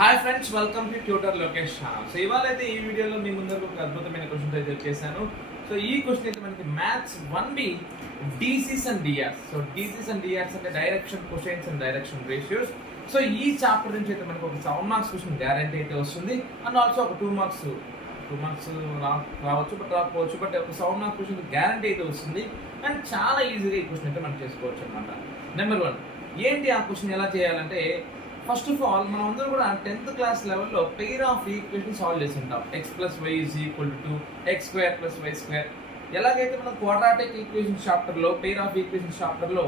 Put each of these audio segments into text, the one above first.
Hi friends, welcome to tutor Lokesh. So ఇవాళ అయితే ఈ వీడియోలో మీ ముందరకు ఒక అద్భుతమైన క్వశ్చన్ అయితే చేశాను. సో ఈ క్వశ్చన్ అయితే మనకి maths 1B DCs and DRs. So DCs and DRs అంటే direction cosines and direction ratios. So ఈ చాప్టర్ నుంచి అయితే మనకు ఒక 7 మార్క్స్ క్వశ్చన్ గ్యారంటీ అయితే వస్తుంది. అండ్ ఆల్సో ఒక 2 మార్క్స్ రావచ్చు, బట్ రాకపోవచ్చు. బట్ ఒక 7 మార్క్స్ క్వశ్చన్ గ్యారంటీ అయితే వస్తుంది. అండ్ చాలా ఈజీగా ఈ క్వశ్చన్ అయితే మనం చేసుకోవచ్చు అనమాట. నెంబర్ 1, ఏంటి ఆ క్వశ్చన్ ఎలా చేయాలంటే, ఫస్ట్ ఆఫ్ ఆల్ మనం అందరూ కూడా 10th క్లాస్ లెవెల్లో పెయిర్ ఆఫ్ ఈక్వేషన్ సాల్వ్ చేసి ఉంటాం. x + y = x² + y². ఎలాగైతే మనం క్వాడ్రాటిక్ ఈక్వేషన్ చాప్టర్లో, పెయిర్ ఆఫ్ ఈక్వేషన్ చాప్టర్లో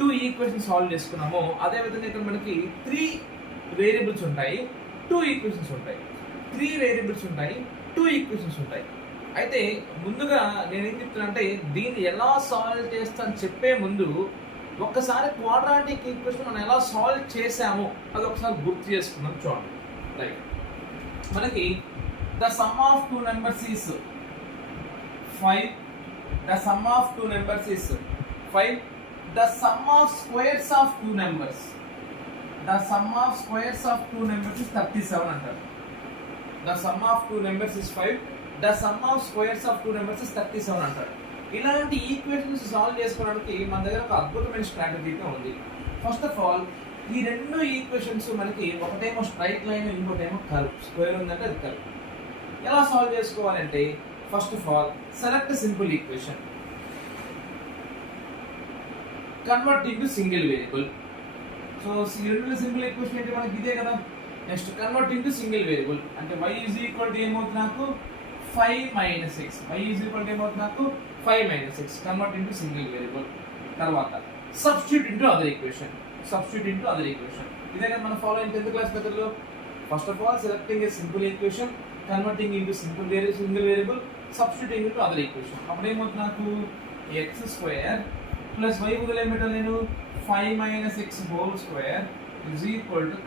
2 ఈక్వేషన్ సాల్వ్ చేసుకున్నామో, అదే విధంగా ఇక్కడ మనకి 3 వేరియబుల్స్ ఉంటాయి, 2 ఈక్వేషన్స్ ఉంటాయి. 3 వేరియబుల్స్ ఉంటాయి, 2 ఈక్వేషన్స్ ఉంటాయి. అయితే ముందుగా నేనేం చెప్తున్నా అంటే, దీన్ని ఎలా సాల్వ్ చేస్తా అని చెప్పే ముందు ఒక్కసారి క్వాడ్రాటిక్ ఈక్వేషన్ మనం ఎలా సాల్వ్ చేసామో అది ఒకసారి గుర్తు చేసుకుందాం. చూడండి, రైట్. మనకి the sum of 2 numbers is 5. The sum of 2 numbers is 5. The sum of squares of 2 numbers, the sum of squares of 2 numbers is 37 అంటారు. The sum of 2 numbers is 5. The sum of squares of 2 numbers is 37 అంటారు. ఇలాంటి equations solve చేసుకోవడానికి మన దగ్గర ఒక అద్భుతమైన strategy అయితే ఉంది. ఫస్ట్ ఆఫ్ ఆల్, ఈ 2 ఈక్వేషన్స్ మనకి ఒకటేమో స్ట్రైట్ లైన్, ఇంకోటేమో కర్వ్. స్క్వేర్ ఉందంటే అది కర్వ్. ఎలా సాల్వ్ చేసుకోవాలంటే, first of all select simple equation, convert into single variable. So ఈ 2 సింపుల్ ఈక్వేషన్ అంటే మనకి ఇదే కదా. Next convert into single variable అంటే y = ఏమవుతుంది నాకు 5 - x. y = ఏమవుతుంది నాకు 5 - x. Convert into single variable. తర్వాత substitute into other equation, substitute into other equation. ఇదే కదా మనం ఫాలో అయిన 10th క్లాస్ మెథడ్లో. First of all selecting a simple equation, converting into single variable, substituting into other equation. అప్పుడు ఏమవుతుంది నాకు x² + y బదులు ఏం పెట్టాలి నేను 5 - x² =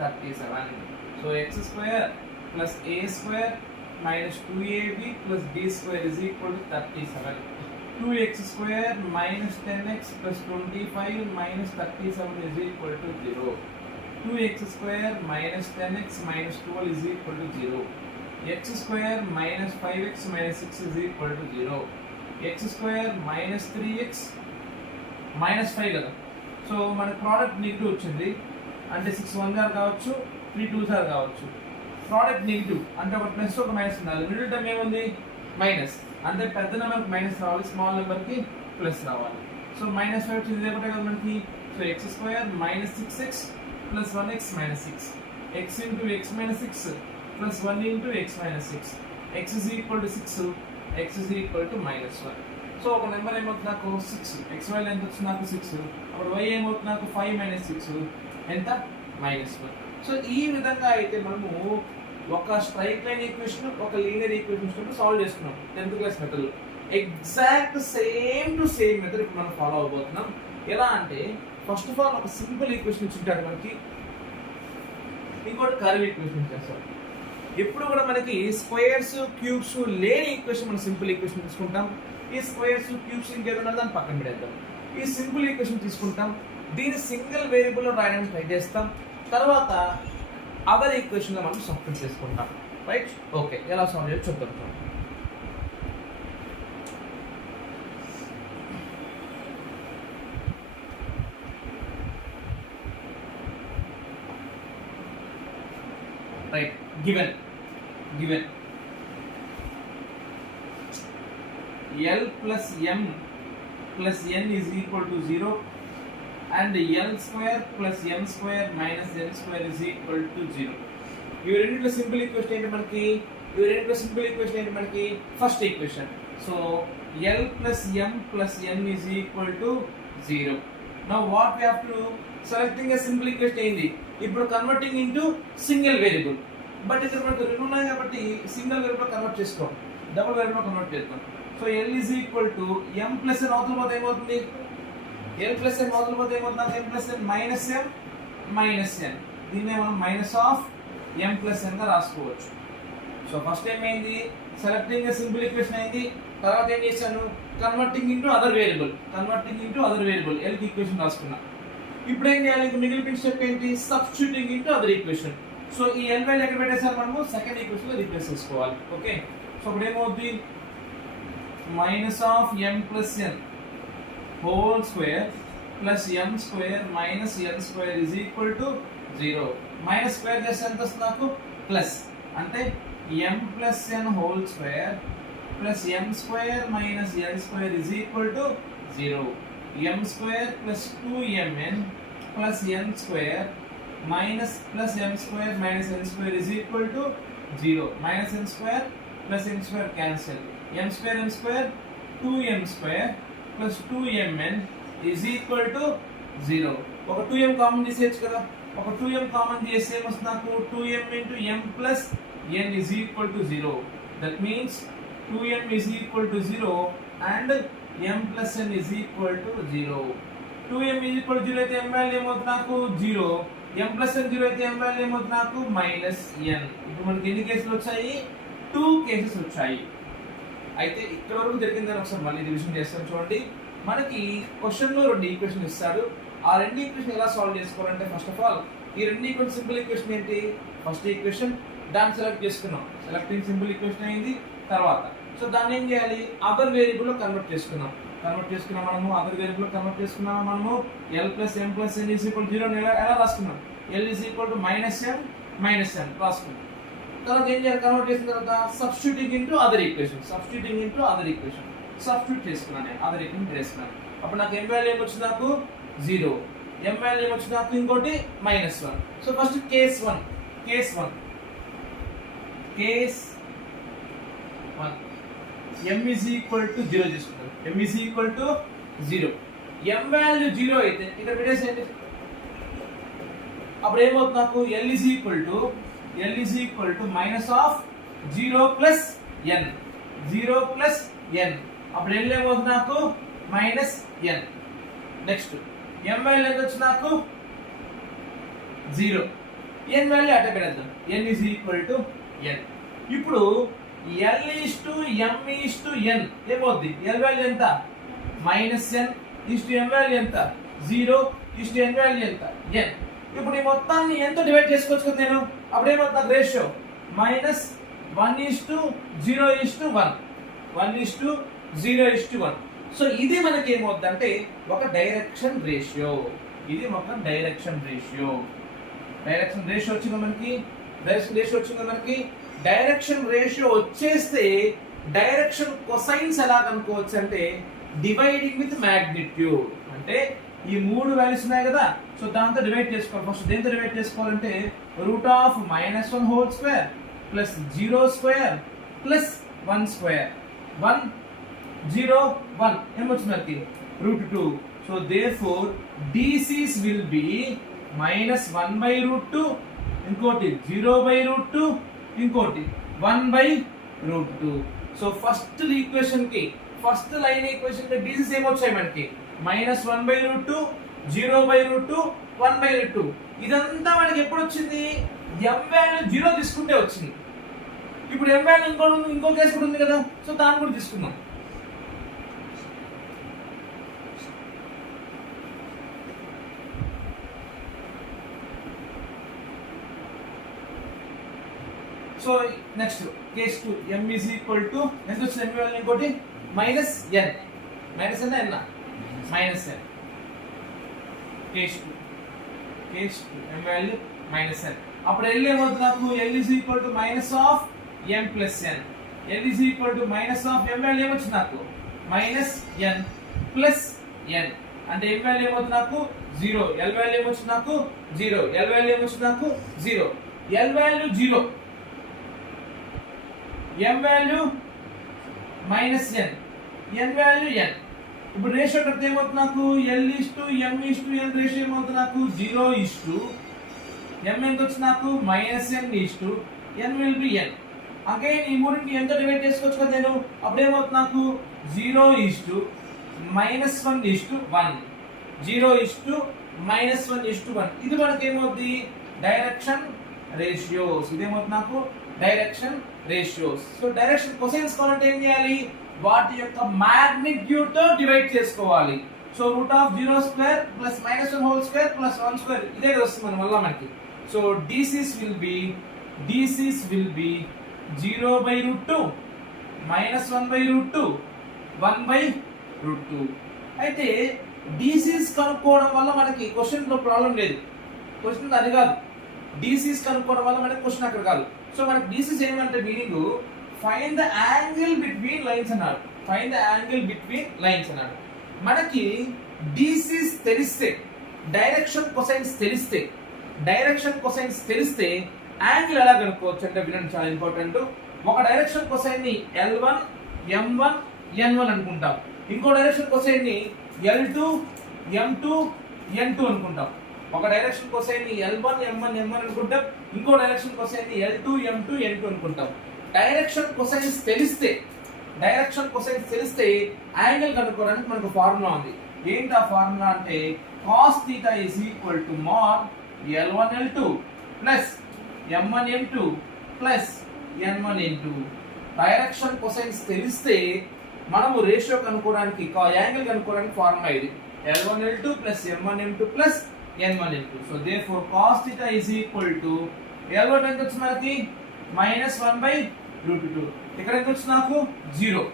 37. So x² + a² - 2ab + b² = 37. 2x² - 10x + 25 - 37 = 0. 2x² - 10x - 12 = 0. x² - 5x - 6 = 0. x² - 3x - 5 కదా. So మన product negative వచ్చింది అంటే 6 1 సార్ కావచ్చు, 3 2 సార్ కావచ్చు. ప్రోడక్ట్ నెగిటివ్ అంటే ఒక ప్లస్ ఒక మైనస్ ఉండాలి. మిడిల్ టర్మ్ ఏముంది మైనస్, అంటే పెద్ద నెంబర్కి మైనస్ రావాలి, స్మాల్ నెంబర్కి ప్లస్ రావాలి. సో -5 వచ్చింది ఒకటే కదా మనకి. So x² - 6x + 1x - 6. x × x - 6 + 1 × x - 6. x = 6, x = -1. So ఒక నెంబర్ ఏమవుతుంది నాకు 6. x వాల్యూ ఎంత వచ్చింది నాకు 6. అప్పుడు y ఏమవుతుంది నాకు 5 - 6 ఎంత -1. సో ఈ విధంగా అయితే మనము ఒక స్ట్రైట్ లైన్ ఈక్వేషన్, ఒక లీనియర్ ఈక్వేషన్ సాల్వ్ చేసుకున్నాం 10th క్లాస్ మెథడ్లో. Exact same to same method ఇప్పుడు మనం ఫాలో అవబోతున్నాం. ఎలా అంటే, ఫస్ట్ ఆఫ్ ఆల్ ఒక సింపుల్ ఈక్వేషన్ ఇచ్చింటాడు మనకి, ఇంకోటి కర్వ్ ఈక్వేషన్ చేస్తాం. ఎప్పుడు కూడా మనకి స్క్వేర్స్ క్యూబ్స్ లేని ఈక్వేషన్ మనం సింపుల్ ఈక్వేషన్ తీసుకుంటాం. ఈ స్క్వేర్స్ క్యూబ్స్ ఇంకేదన్నా దాన్ని పక్కన పెడేద్దాం. ఈ సింపుల్ ఈక్వేషన్ తీసుకుంటాం, దీన్ని సింగిల్ వేరియబుల్లో రాయడానికి ట్రై చేస్తాం. తర్వాత అదర్ ఈక్వేషన్లో మనం సబ్స్టిట్యూట్ చేసుకుంటాం. Right, okay. ఎలా సాల్వ్ చేయాలో చూద్దాం. Right, given l + m + n = 0 and l² + m² - n² = 0. ఇవి రెండింటిలో సింపుల్ ఈక్వేషన్ ఏంటి మనకి, first equation. So l + m + n = 0. Now what we have to do, selecting a simple equation ఏంది, ఇప్పుడు converting into single variable. But ఇక్కడ మనకు రెండు ఉన్నాయి కాబట్టి సింగిల్ వేరియబుల్ కన్వర్ట్ చేసుకోం, డబుల్ వేరియబుల్ కన్వర్ట్ చేస్తాం. సో l = m + n అవతల పోతే ఏమవుతుంది, l + n అవతల పోతే ఏమవుతుంది, m + n -m - n. దీన్నే మనం -m + n గా రాసుకోవచ్చు. సో ఫస్ట్ ఏమైంది, సెలెక్టింగ్ ఏ సింపుల్ ఈక్వేషన్ అయింది. తర్వాత ఏం చేశాను, converting into other variable, l కి ఈక్వేషన్ రాసుకున్నా. ఇప్పుడు ఏం చేయాలి, మిగిలిన స్టెప్ ఏంటి, substituting into other equation. So ఈ n వాల్యూ ఎక్కడ పెట్టేసారు మనము సెకండ్ ఈక్వేషన్ లో రిప్లేస్ చేసుకోవాలి. ఓకే, సో ఇప్పుడు ఏమవుతుంది minus of m+n whole square plus m square minus n square is equal to 0. Minus square చేస్తే ఎంత వస్తుంది నాకు ప్లస్, అంటే m+n whole square plus m square minus n square is equal to 0. m square plus 2mn plus n square minus plus m square minus n square is equal to 0. Minus n square plus n square cancel. m square 2m square plus 2mn is equal to 0. ఒక 2m common తీసేయచ్చు కదా, ఒక 2m common తీసేస్తే ఏమొస్తుంది నాకు 2m into m plus n is equal to 0. That means 2m is equal to 0 and m plus n is equal to 0. 2m is equal to 0 అయితే m value ఏమవుతుంది నాకు 0. m+n 0 అయితే m వాల్యూ ఏమవుతుంది నాకు -n. ఇప్పుడు మనకి ఎన్ని కేసులు వచ్చాయి 2 కేసెస్ వచ్చాయి. అయితే ఇక్కడ వరకు జరిగిందని ఒకసారి మళ్ళీ రివిజన్ చేస్తాం చూడండి. మనకి క్వశ్చన్ లో రెండు ఈక్వేషన్ ఇస్తాడు. ఆ రెండు ఈక్వేషన్ ఎలా సాల్వ్ చేసుకోవాలంటే ఫస్ట్ ఆఫ్ ఆల్ ఈ రెండు ఈక్వేషన్ సింపుల్ ఈక్వేషన్ ఏంటి, ఫస్ట్ ఈక్వేషన్ దాన్ని సెలెక్ట్ చేసుకున్నాం, సెలెక్టింగ్ సింపుల్ ఈక్వేషన్ అయింది. తర్వాత సో దాన్ని ఏం చేయాలి అదర్ వేరియబుల్ లో కన్వర్ట్ చేసుకున్నాం మనము అదర్ వేరియబుల్ లో కన్వర్ట్ చేసుకున్నాం మనము l+m+n = 0 ని ఎలా రాసుకున్నాం l -m రాసుకున్నాం. తర్వాత ఏం చేయాలి కన్వర్ట్ చేసిన తర్వాత substituting into other equation substitute చేసుకున్నాను నేను అదర్ ఈక్వేషన్ చేసుకున్నాను. అప్పుడు నాకు m వాల్యూ ఏమొచ్చింది నాకు 0, m వాల్యూ ఏమొచ్చింది నాకు ఇంకోటి -1. So first case 1 m is equal to 0 తీసుకుంటాం. m is equal to 0. m value 0 అయితే ఇక్కడ పెట్టేసేయండి. అప్పుడు ఏమవుతుంది నాకు l is equal to minus of 0 plus n. అప్పుడు l ఏమవుతుంది నాకు -n. నెక్స్ట్ m వాల్యూ ఎంత వచ్చింది నాకు 0. n వాల్యూ అట్ట పెడదాం n is equal to n. ఇప్పుడు l/m/n ఏమవుద్ది l వాల్యూ ఎంత -n m వాల్యూ ఎంత 0 n వాల్యూ ఎంత n. ఇప్పుడు ఈ మొత్తాన్ని ఎంత డివైడ్ చేసుకోవచ్చు కదా నేను, అప్పుడు ఏమవుతుంది రేషియో -1:0:1 సో ఇది మనకి ఏమవుతుంది అంటే ఒక డైరెక్షన్ రేషియో వచ్చింది మనకి డైరెక్షన్ రేషియో వచ్చేస్తే డైరెక్షన్ కొసైన్స్ ఎలా కనుక్కోవచ్చు అంటే డివైడింగ్ విత్ మ్యాగ్నిట్యూడ్. అంటే ఈ మూడు వాల్యూస్ ఉన్నాయి కదా, సో దాంతో డివైడ్ చేసుకోవాలి. ఫస్ట్ దేంతో డివైడ్ చేసుకోవాలంటే √-1 whole square plus 0 square plus 1 square 1 0 1 ఏమొచ్చింది మనకి √2. So therefore DCs will be -1/√2, ఇంకోటి 0/√2, ఇంకోటి 1/√2. సో ఫస్ట్ ఈక్వేషన్ కి ఫస్ట్ లైన్ ఈక్వేషన్ కి DCs ఏమొచ్చాయి మనకి -1/√2, 0/√2, 1/√2. ఇదంతా మనకి ఎప్పుడు వచ్చింది m వాల్యూ 0 తీసుకుంటే వచ్చింది. ఇప్పుడు m వాల్యూ ఇంకో కేసు కూడా ఉంది కదా, సో దాన్ని కూడా తీసుకుందాం. So next case 2 m is equal to ఎంత వచ్చింది m వాల్యూ ఇంకోటి -n case 2 m value -n. అప్పుడు l ఏమవుతుంది నాకు l is equal to -m+n. l is equal to -m value ఏమొచ్చింది నాకు -n+n. అంటే m వాల్యూ ఏమవుతుంది నాకు 0, l వాల్యూ ఏమొచ్చింది నాకు 0, l వాల్యూ ఏమొచ్చింది నాకు 0, l value 0, m value -n, n value n. ఇప్పుడు రేషియో కడితే ఏమవుతుంది నాకు l/m/n రేషియో ఏమవుతుంది నాకు 0:m ఎంత వచ్చింది నాకు -n/n will be n. Again ఈ మూడింటిని ఎంత డివైడ్ చేసుకోవచ్చు కదా నేను, అప్పుడు ఏమవుతుంది నాకు 0:-1 ఇది మనకి ఏమవుతుంది డైరెక్షన్ రేషియోస్. ఇదేమవుతుంది నాకు direction ratios. So direction cosines కావాలంటే ఏం చేయాలి వాటి యొక్క మాగ్నిట్యూడ్ తో డివైడ్ చేసుకోవాలి. So √0² plus -1 whole square plus 1 square ఇదే వస్తుంది మళ్ళీ మనకి. So DC's will be 0/√2 minus 1/√2 1/√2. అయితే DC's కనుక్కోవడం వల్ల మనకి క్వశ్చన్ లో ప్రాబ్లం లేదు. క్వశ్చన్ అది కాదు. DC's కనుక్కోవడం వల్ల మనకి క్వశ్చన్ అక్కడ కాదు. సో మనకి DC's ఏమంటే meaning find the angle between lines అన్నాడు. Find the angle between lines అన్నాడు. మనకి DC's తెలిస్తే డైరెక్షన్ కొసైన్స్ తెలిస్తే యాంగిల్ ఎలా కనుక్కోవచ్చు అంటే వినండి, చాలా ఇంపార్టెంట్. ఒక డైరెక్షన్ కొసైన్ ని l1 m1 n1 అనుకుంటాం. ఇంకో డైరెక్షన్ కొసైన్ ని l2 m2 n2 అనుకుంటాం. ఒక డైరెక్షన్ కొసైన్ ని l1 m1 m1 అనుకుంటాం. ఇంకో డైరెక్షన్ కొసైన్ ని l2 m2 n2 అనుకుంటాం. డైరెక్షన్ కొసైన్స్ తెలిస్తే యాంగిల్ కనుక్కోవడానికి మనకు ఫార్ములా ఉంది. ఏంటి ఆ ఫార్ములా అంటే cos θ is equal to mod l1 l2 plus m1 m2 plus n1 n2. Direction cosines తెలిస్తే మనము రేషియో కనుక్కోవడానికి యాంగిల్ కనుక్కోవడానికి ఫార్ములా ఇది l1 l2 plus m1 m2 plus n1 n2. So therefore cos θ is equal to l1 ఎంత వచ్చింది మనకి -1/√2. ఇక్కడ ఎంత వచ్చింది నాకు 0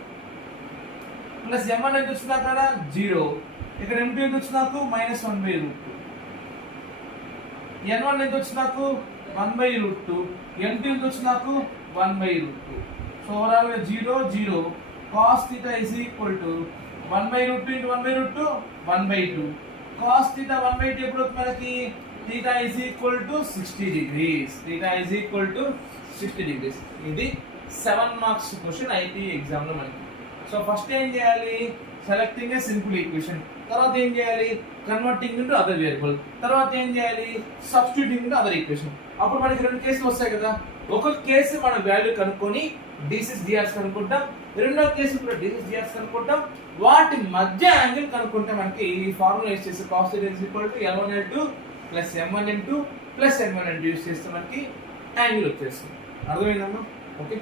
ప్లస్ m1 ఎంత వచ్చింది అక్కడ 0. ఇక్కడ m2 ఎంత వచ్చింది నాకు -1/√2. n1 ఎంత వచ్చింది నాకు 1/√2. n2 ఎంత వచ్చింది నాకు 1/√2. సో ఓవరాల్ గా 0 0. cos θ is equal to 1/√2 into 1/√2 1/2. cos θ 1/2 ఎప్పుడు మనకి θ is equal to 60 degrees. ఇది 7 మార్క్స్ క్వశ్చన్ ఐటీ ఎగ్జామ్ లో మనకి. సో ఫస్ట్ ఏం చేయాలి, సెలెక్టింగ్ ఏ సింపుల్ ఈక్వేషన్. తర్వాత ఏం చేయాలి, కన్వర్టింగ్ ఇంటూ అదర్ వేరియబుల్. తర్వాత ఏం చేయాలి, సబ్స్టిట్యూటింగ్ ఇంటూ అదర్ ఈక్వేషన్. అప్పుడు మనకి రెండు కేసులు వస్తాయి కదా. ఒక కేసు మనం వాల్యూ కనుక్కొని DC's dR's కనుక్కుంటాం. రెండో కేసు కూడా DC's dR's కనుక్కుంటాం. వాటి మధ్య యాంగిల్ కనుక్కుంటే మనకి ఈ ఫార్ములా యూస్ చేసి cos θ is equal to l1 l2 plus m1 m2 plus n1 n2 use చేస్తే మనకి యాంగిల్ వచ్చేస్తుంది. అర్థమైందమ్మా? ఓకే.